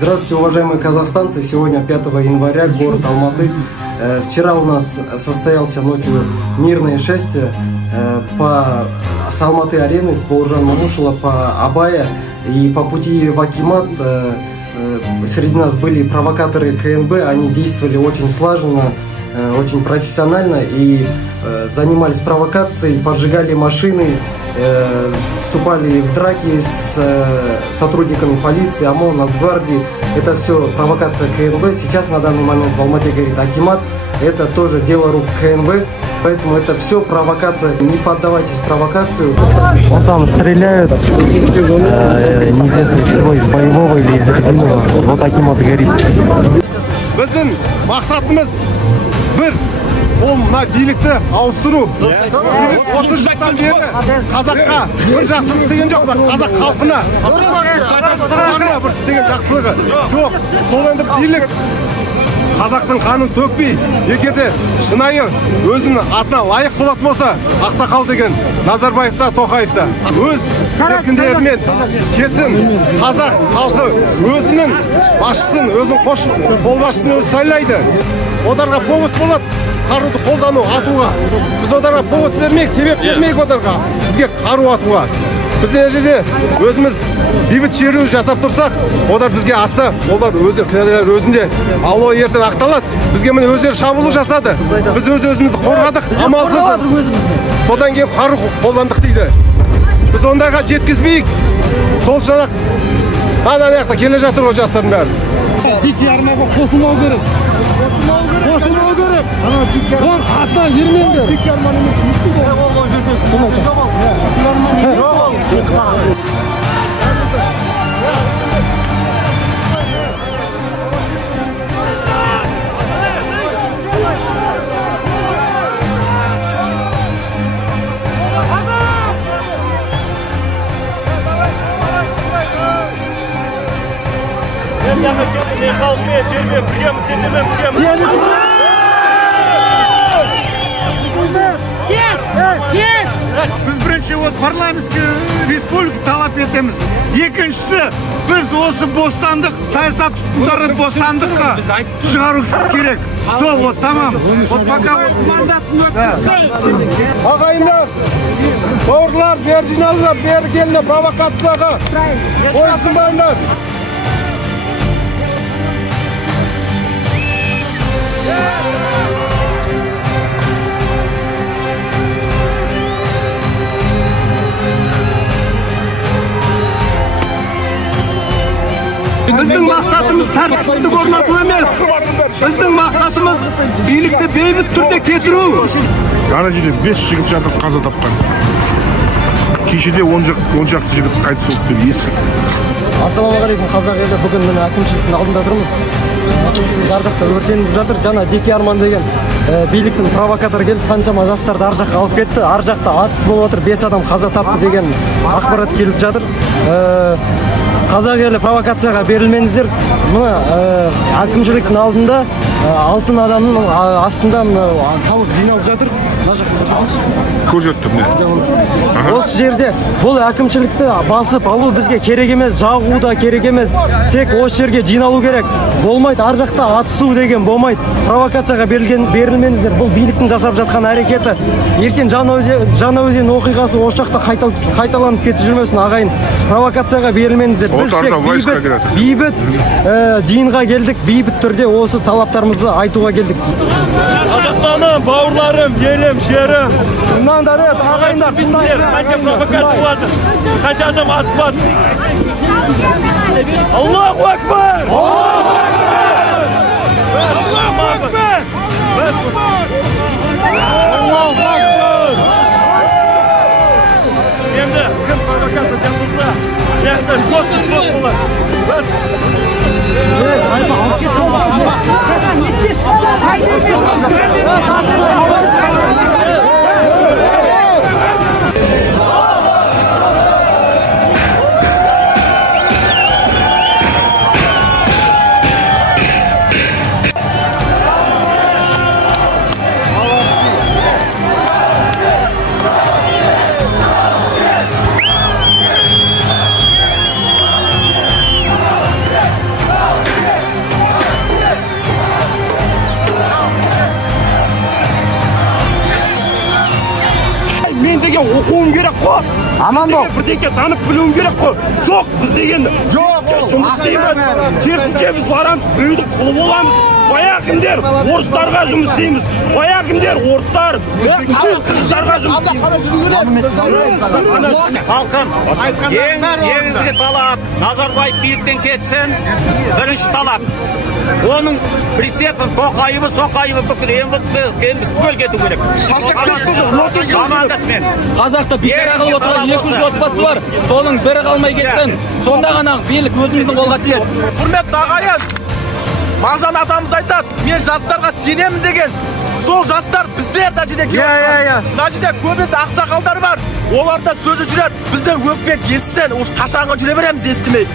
Здравствуйте, уважаемые казахстанцы! Сегодня 5 января, город Алматы. Вчера у нас состоялся ночью мирное шествие с Алматы-арены, с Бауыржан Момышұлы по Абая. И по пути в Акимат среди нас были провокаторы КНБ. Они действовали очень слаженно, очень профессионально и занимались провокацией, поджигали машины, вступали в драки с сотрудниками полиции, ОМОН, Нацгвардии. Это все провокация КНБ. Сейчас на данный момент в Алмате горит Акимат. Это тоже дело рук КНБ. Поэтому это все провокация. Не поддавайтесь провокацию. Вот там стреляют. Неизвестно чего, из боевого или из активного. Вот Акимат горит. Біздің мақсатымыз бір, ол мына билікті ауыстыру. 30 жылдан бері қазаққа бір жақсылық істеген жоқ, қазақ халқына бір істеген жақсылығы жоқ. Сол енді билік қазақтың қанын төкпей, егерде шынайы өзінің атына лайық болатын болса, Ақсақал деген Назарбаевта, Тоқаевта өз еркіндерімен кетсін. Қазақ халқы өзінің басшысын, өзінің қолбасшысын өзі сайлайды. Одарға повод болады қаруды қолдану, атуға. Біз одарға повод бермейік, себеп бермейік одарға бізге қару атуға. Біз жерде өзіміз бейбіт шеру жасап тұрсақ, олар бізге атса, олар өздері кінәлар өзінде. Ал ол ертең ақталады. Бізге міне өздері шабуыл жасады. Біз өз-өзімізді қорғадық, амалсыз. Содан кейін қару қолдандық дейді. Біз ондайға жеткізбейік. Сол шанақ ана-аяқта келе жатыр ол жастардың бәрі. Жеке арнаға қосылмау керек. Қосылмау керек. Ол аттан жермеңдер. Жеке арман емес, мешті ғой. Ол жерде. Men xalqmen, jermen, birgamiz, sendaman birgamiz. Ket! Biz birinchi parlamentga respublika talab etamiz. Ikkinchisi, biz o'zi bostandıq, siyosat tutqunlari bostandыққа шығару керек. Сол, tamam. Пока мандатын өткізсін. Ағайындар, бауырлар, жер жиналыңдар, бері келіңдер провокацияға. Ойсынбаңдар. Біздің мақсатымыз тәртіпсіздік орнату емес. Біздің мақсатымыз билікті бейбіт түрде кетіру. Ана жерде 5 жігіт жатып қаза тапқан. Кешеде 10 шақты жігіт қайтыс болып деп естідік. Ассалаумағалейкум, қазақ елі. Бүгін міне әкімшіліктің алдында тұрмыз. Ардақта өртеніп жатыр. Жаңа Жеке Арман деген биліктің провокатор келіп, қаншама жастарды ар жаққа алып кетті. Ар жақта атыс болып отыр, 5 адам қаза тапты деген ақпарат келіп жатыр. Қазақ елі провокацияға берілмеңіздер. Мына әкімшіліктің алдында алтын адамның астында халық жиналып жатыр. Көрсеттім не? Осы жерде бұл әкімшілікті басып алу бізге керек емес, жағу да керек емес. Тек осы жерге жиналу керек. Болмайды, ар жақта атысу деген болмайды. Провокацияға берілмеңіздер. Бұл биліктің жасап жатқан әрекеті. Ертең Жаңаөзен оқиғасы осы жақта қайталанып кетіп жүрмесін, ағайын. Провокацияға берілмеңіздер. Біз тек бейбіт жиынға келдік, бейбіт түрде осы талаптарымызды айтуға келдік. Қазақстаным, бауырларым, елім, жерім. Тыңдаңдар, ағайындар, тыңдаңдар. Қанша провокация болды, қанша адам атысып. Аллаху акбар! Аллаху акбар! Аллаху акбар! Аллаху акбар! Енді кім провокация жасалса, яғни жосыз болады. болуым керек қой. Аман бол. Бірдеңке танып білуім керек қой. Жоқ, біз деген жұмыс істейміз. Керісінше біз барамыз, біреудің құлы боламыз. Баяғы кімдер орыстарға жұмыс істейміз. Баяғы кімдер орыстар, қырғыздарға жұмыс істейміз. Халқым, еңізге талап, Назарбаев биліктен кетсін, бірінші талап. Оның прицепін, тоқайыбы, соқайыбы бүкіл ембітсі, келіміз түгел кету керек. Қазақта бишара қылып отырған 200 отбасы бар, соның бірі қалмай кетсін. Сонда ғана билік өзіміздің қолға тиеді. Құрметті ағайын, Мағжан атамыз айтады, мен жастарға сенемін деген. Сол жастар біздер дәжеде келіп. Дәжеде көбесі ақсақалдар бар. Оларда сөзі жүреді. Бізде өкпек естісін, қашанғы жүре береміз естімей.